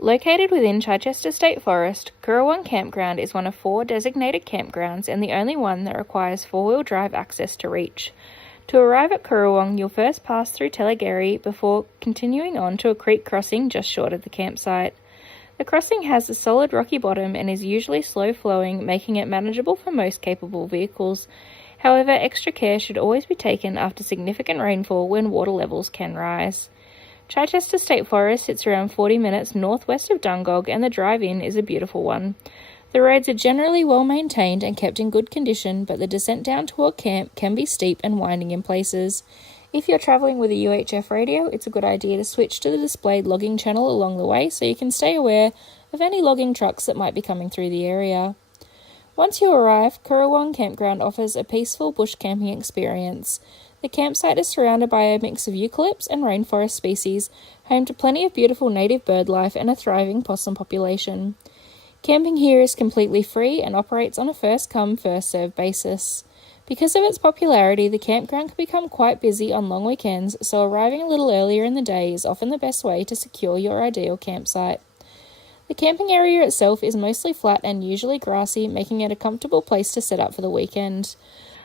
Located within Chichester State Forest, Currawong Campground is one of 4 designated campgrounds and the only one that requires 4-wheel drive access to reach. To arrive at Currawong, you'll first pass through Telligeri before continuing on to a creek crossing just short of the campsite. The crossing has a solid rocky bottom and is usually slow-flowing, making it manageable for most capable vehicles. However, extra care should always be taken after significant rainfall when water levels can rise. Chichester State Forest sits around 40 minutes northwest of Dungog and the drive-in is a beautiful one. The roads are generally well maintained and kept in good condition, but the descent down toward camp can be steep and winding in places. If you're travelling with a UHF radio, it's a good idea to switch to the displayed logging channel along the way so you can stay aware of any logging trucks that might be coming through the area. Once you arrive, Currawong Campground offers a peaceful bush camping experience. The campsite is surrounded by a mix of eucalypts and rainforest species, home to plenty of beautiful native bird life and a thriving possum population. Camping here is completely free and operates on a first-come, first-served basis. Because of its popularity, the campground can become quite busy on long weekends, so arriving a little earlier in the day is often the best way to secure your ideal campsite. The camping area itself is mostly flat and usually grassy, making it a comfortable place to set up for the weekend.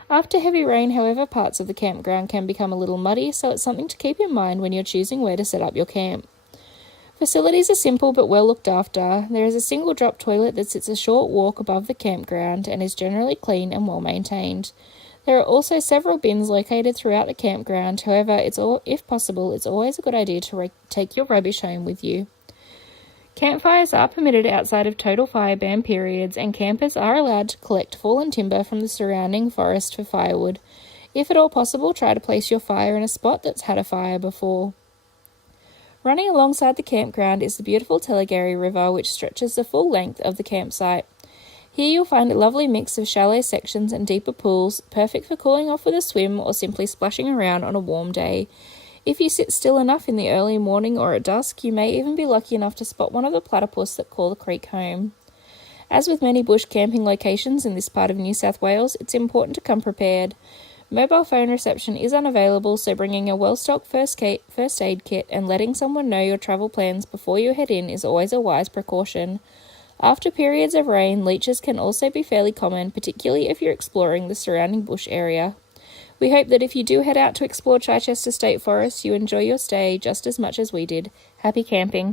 After heavy rain, however, parts of the campground can become a little muddy, so it's something to keep in mind when you're choosing where to set up your camp. Facilities are simple but well looked after. There is a single drop toilet that sits a short walk above the campground and is generally clean and well maintained. There are also several bins located throughout the campground, however, if possible, it's always a good idea to take your rubbish home with you. Campfires are permitted outside of total fire ban periods, and campers are allowed to collect fallen timber from the surrounding forest for firewood. If at all possible, try to place your fire in a spot that's had a fire before. Running alongside the campground is the beautiful Telligeri River, which stretches the full length of the campsite. Here you'll find a lovely mix of shallow sections and deeper pools, perfect for cooling off with a swim or simply splashing around on a warm day. If you sit still enough in the early morning or at dusk, you may even be lucky enough to spot one of the platypus that call the creek home. As with many bush camping locations in this part of New South Wales, it's important to come prepared. Mobile phone reception is unavailable, so bringing a well-stocked first aid kit and letting someone know your travel plans before you head in is always a wise precaution. After periods of rain, leeches can also be fairly common, particularly if you're exploring the surrounding bush area. We hope that if you do head out to explore Chichester State Forest, you enjoy your stay just as much as we did. Happy camping!